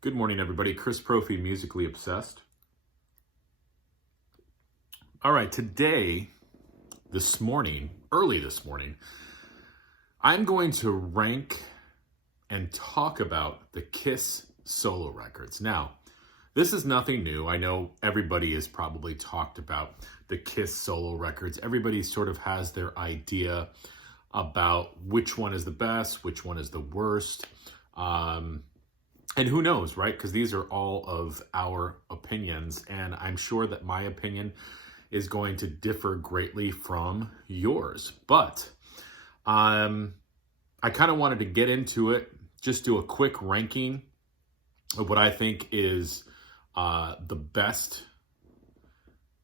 Good morning, everybody. Chris Prophy, Musically Obsessed. All right, today, early this morning, I'm going to rank and talk about the Kiss solo records. Now, this is nothing new. I know everybody has probably talked about the Kiss solo records. Everybody sort of has their idea about which one is the best, which one is the worst. And who knows, right? Because these are all of our opinions, and I'm sure that my opinion is going to differ greatly from yours. But I kind of wanted to get into it, just do a quick ranking of what I think is the best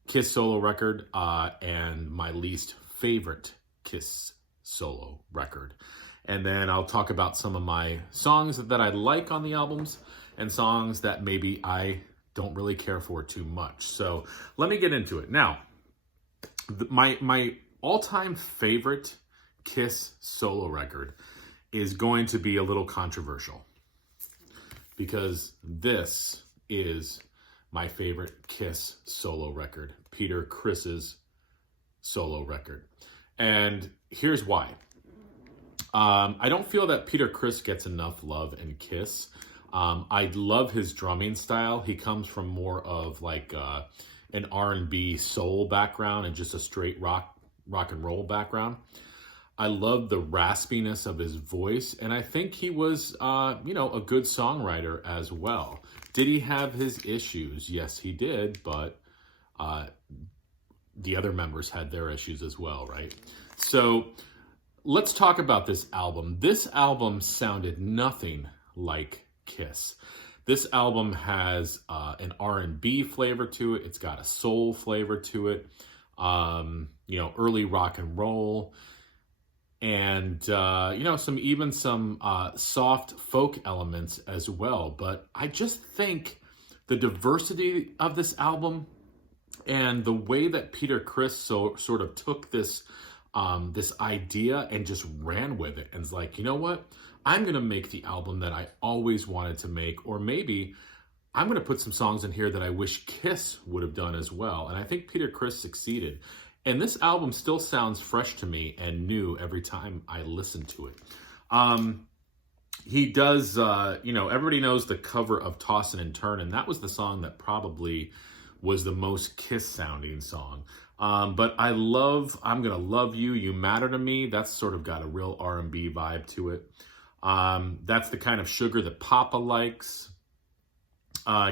Kiss solo record and my least favorite Kiss solo record. And then I'll talk about some of my songs that I like on the albums and songs that maybe I don't really care for too much. So let me get into it. Now, my all-time favorite Kiss solo record is going to be a little controversial because this is my favorite Kiss solo record, Peter Criss's solo record. And here's why. I don't feel that Peter Criss gets enough love in Kiss. I love his drumming style. He comes from more of like an R&B soul background and just a straight rock and roll background. I love the raspiness of his voice, and I think he was, a good songwriter as well. Did he have his issues? Yes, he did, but the other members had their issues as well, right? So let's talk about this album. This album sounded nothing like Kiss. This album has an R&B flavor to it. It's got a soul flavor to it. Early rock and roll, and some soft folk elements as well. But I just think the diversity of this album and the way that Peter Criss sort of took this idea and just ran with it and was like, you know what? I'm going to make the album that I always wanted to make, or maybe I'm going to put some songs in here that I wish Kiss would have done as well. And I think Peter Criss succeeded. And this album still sounds fresh to me and new every time I listen to it. He does, everybody knows the cover of Tossin' and Turnin'. That was the song that probably was the most Kiss sounding song. But I love I'm Gonna Love You, You Matter to Me. That's sort of got a real R&B vibe to it. That's the kind of sugar that Papa likes.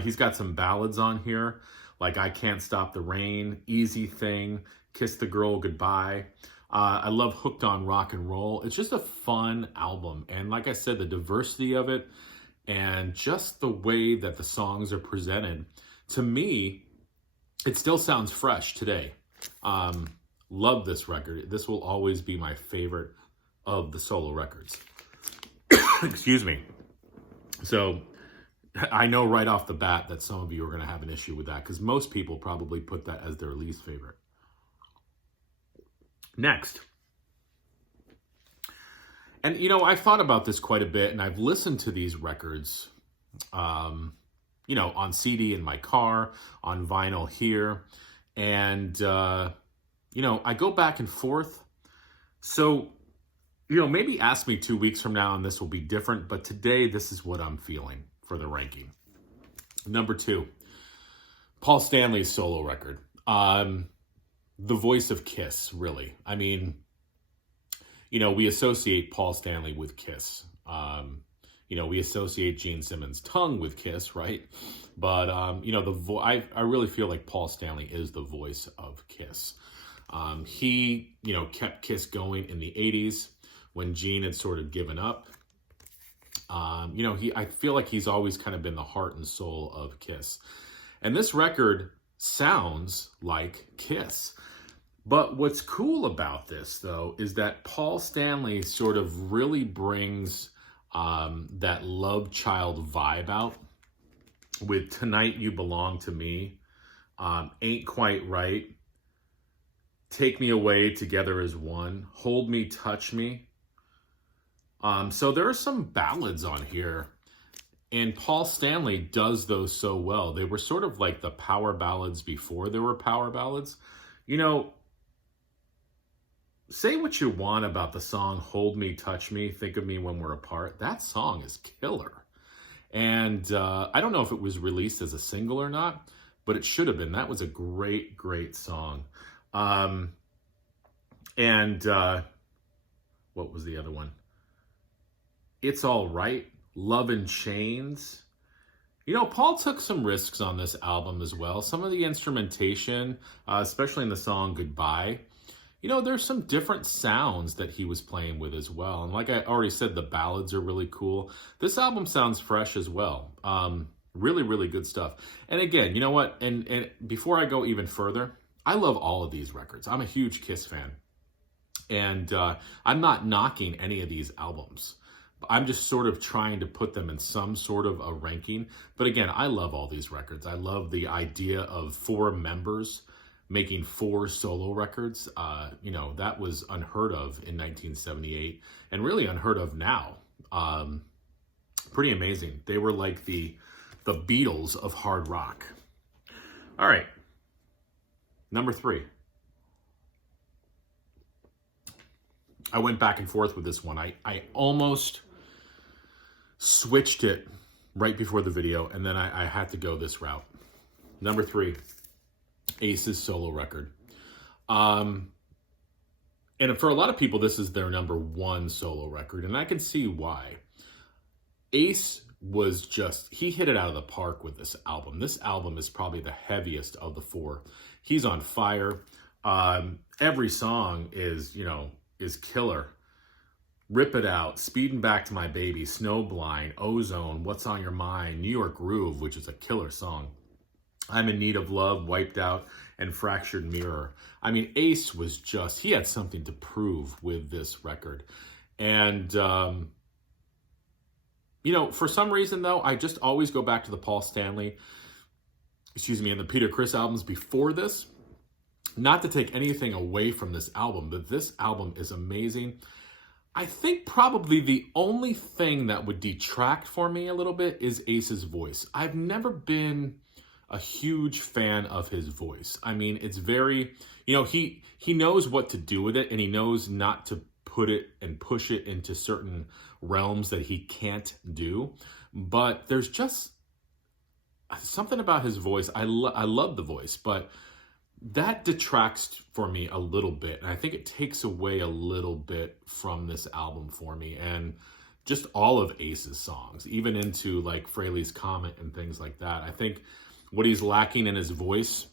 He's got some ballads on here, like I Can't Stop the Rain, Easy Thing, Kiss the Girl Goodbye. I love Hooked on Rock and Roll. It's just a fun album. And like I said, the diversity of it and just the way that the songs are presented, to me, it still sounds fresh today. Love this record. This will always be my favorite of the solo records. Excuse me. So I know right off the bat that some of you are going to have an issue with that because most people probably put that as their least favorite. Next. And, I thought about this quite a bit, and I've listened to these records, on CD in my car, on vinyl here. And, I go back and forth. So, maybe ask me 2 weeks from now and this will be different. But today, this is what I'm feeling for the ranking. Number 2, Paul Stanley's solo record. The voice of Kiss, really. I mean, we associate Paul Stanley with Kiss. We associate Gene Simmons' tongue with Kiss, right? But, I really feel like Paul Stanley is the voice of Kiss. He, kept Kiss going in the 80s when Gene had sort of given up. I feel like he's always kind of been the heart and soul of Kiss. And this record sounds like Kiss. But what's cool about this, though, is that Paul Stanley sort of really brings that love child vibe out with Tonight You Belong to Me, Ain't Quite Right, Take Me Away, Together as One, Hold Me, Touch Me. So there are some ballads on here. And Paul Stanley does those so well. They were sort of like the power ballads before there were power ballads. You know, say what you want about the song Hold Me, Touch Me, Think of Me When We're Apart. That song is killer. And I don't know if it was released as a single or not, but it should have been. That was a great, great song. What was the other one? It's All Right, Love in Chains. You know, Paul took some risks on this album as well. Some of the instrumentation, especially in the song Goodbye, you know, there's some different sounds that he was playing with as well. And like I already said, the ballads are really cool. This album sounds fresh as well. Really, really good stuff. And again, you know what? And before I go even further, I love all of these records. I'm a huge Kiss fan. And I'm not knocking any of these albums. I'm just sort of trying to put them in some sort of a ranking. But again, I love all these records. I love the idea of 4 members making 4 solo records. You know, that was unheard of in 1978 and really unheard of now. Pretty amazing. They were like the Beatles of hard rock. All right. Number 3. I went back and forth with this one. I almost switched it right before the video, and then I had to go this route. Number 3, Ace's solo record. And for a lot of people, this is their number 1 solo record, and I can see why. Ace was just, he hit it out of the park with this album. This album is probably the heaviest of the 4. He's on fire. Every song is, you know, is killer. Rip It Out, Speeding Back to My Baby, Snowblind, Ozone, What's on Your Mind, New York Groove, which is a killer song. I'm in Need of Love, Wiped Out, and Fractured Mirror. I mean, Ace was just, he had something to prove with this record. And, you know, for some reason, though, I just always go back to the Paul Stanley, and the Peter Criss albums before this. Not to take anything away from this album, but this album is amazing. I think probably the only thing that would detract for me a little bit is Ace's voice. I've never been a huge fan of his voice. I mean, it's very, you know, he knows what to do with it, and he knows not to put it and push it into certain realms that he can't do. But there's just something about his voice. I love the voice, but that detracts for me a little bit. And I think it takes away a little bit from this album for me. And just all of Ace's songs, even into like Fraley's Comet and things like that. I think what he's lacking in his voice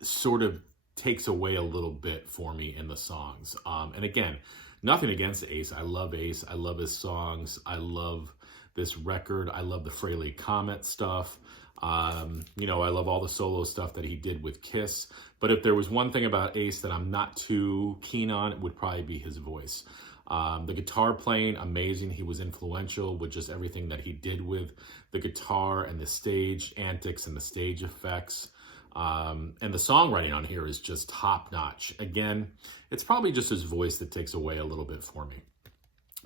sort of takes away a little bit for me in the songs. And again, nothing against Ace. I love Ace. I love his songs. I love this record. I love the Fraley Comet stuff. You know, I love all the solo stuff that he did with Kiss. But if there was one thing about Ace that I'm not too keen on, it would probably be his voice. The guitar playing, amazing. He was influential with just everything that he did with the guitar and the stage antics and the stage effects. And the songwriting on here is just top notch. Again, it's probably just his voice that takes away a little bit for me.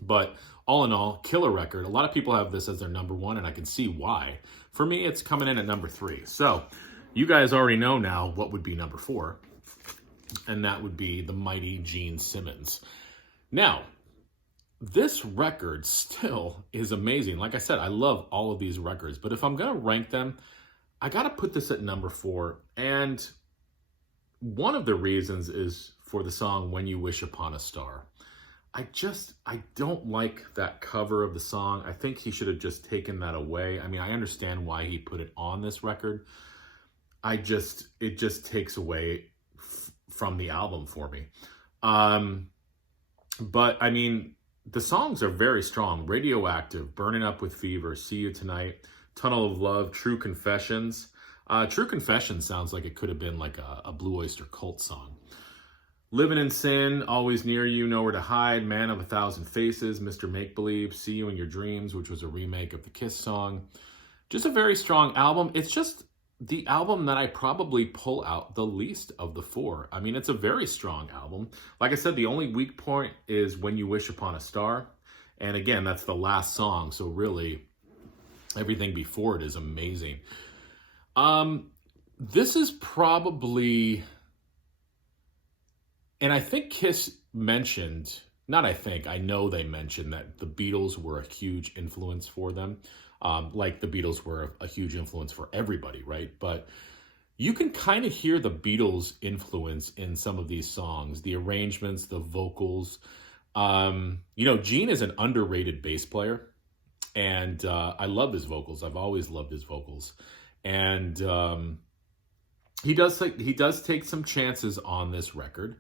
But all in all, killer record. A lot of people have this as their number 1, and I can see why. For me, it's coming in at number 3. So you guys already know now what would be number 4, and that would be the mighty Gene Simmons. Now, this record still is amazing. Like I said, I love all of these records, but if I'm going to rank them, I got to put this at number 4. And one of the reasons is for the song When You Wish Upon a Star. I don't like that cover of the song. I think he should have just taken that away. I mean, I understand why he put it on this record. It just takes away from the album for me. But I mean, the songs are very strong. Radioactive, Burning Up with Fever, See You Tonight, Tunnel of Love, True Confessions. True Confessions sounds like it could have been like a Blue Oyster Cult song. Living in Sin, Always Near You, Nowhere to Hide, Man of a Thousand Faces, Mr. Make-Believe, See You in Your Dreams, which was a remake of the Kiss song. Just a very strong album. It's just the album that I probably pull out the least of the 4. I mean, it's a very strong album. Like I said, the only weak point is When You Wish Upon a Star. And again, that's the last song. So really, Everything before it is amazing. This is probably, and I think Kiss mentioned, not I think, I know they mentioned that the Beatles were a huge influence for them. Like the Beatles were a huge influence for everybody, right? But you can kind of hear the Beatles' influence in some of these songs, the arrangements, the vocals. Gene is an underrated bass player, and I love his vocals. I've always loved his vocals, and he does take some chances on this record.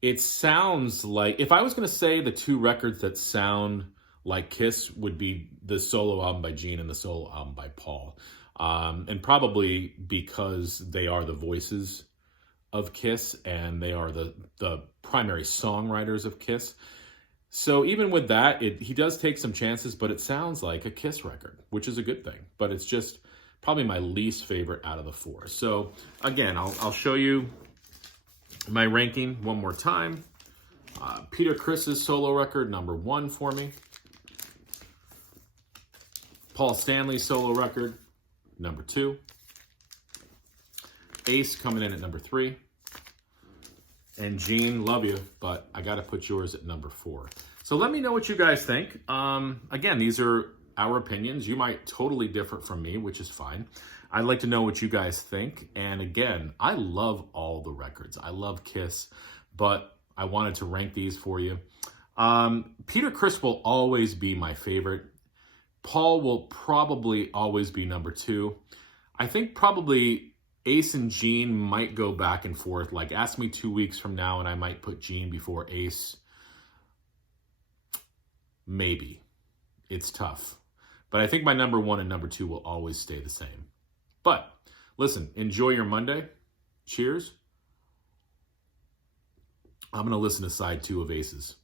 It sounds like, if I was going to say the two records that sound like Kiss, would be the solo album by Gene and the solo album by Paul. And probably because they are the voices of Kiss and they are the primary songwriters of Kiss. So even with that, he does take some chances, but it sounds like a Kiss record, which is a good thing. But it's just probably my least favorite out of the four. So again, I'll show you my ranking one more time. Peter Criss's solo record, number 1 for me. Paul Stanley's solo record, number 2. Ace coming in at number 3. And Gene, love you, but I got to put yours at number 4. So let me know what you guys think. Again, these are our opinions. You might totally differ from me, which is fine. I'd like to know what you guys think. And again, I love all the records. I love Kiss, but I wanted to rank these for you. Peter Criss will always be my favorite. Paul will probably always be number 2. I think probably Ace and Gene might go back and forth. Like, ask me 2 weeks from now and I might put Gene before Ace. Maybe. It's tough. But I think my number 1 and number 2 will always stay the same. But listen, enjoy your Monday. Cheers. I'm going to listen to side 2 of Aces.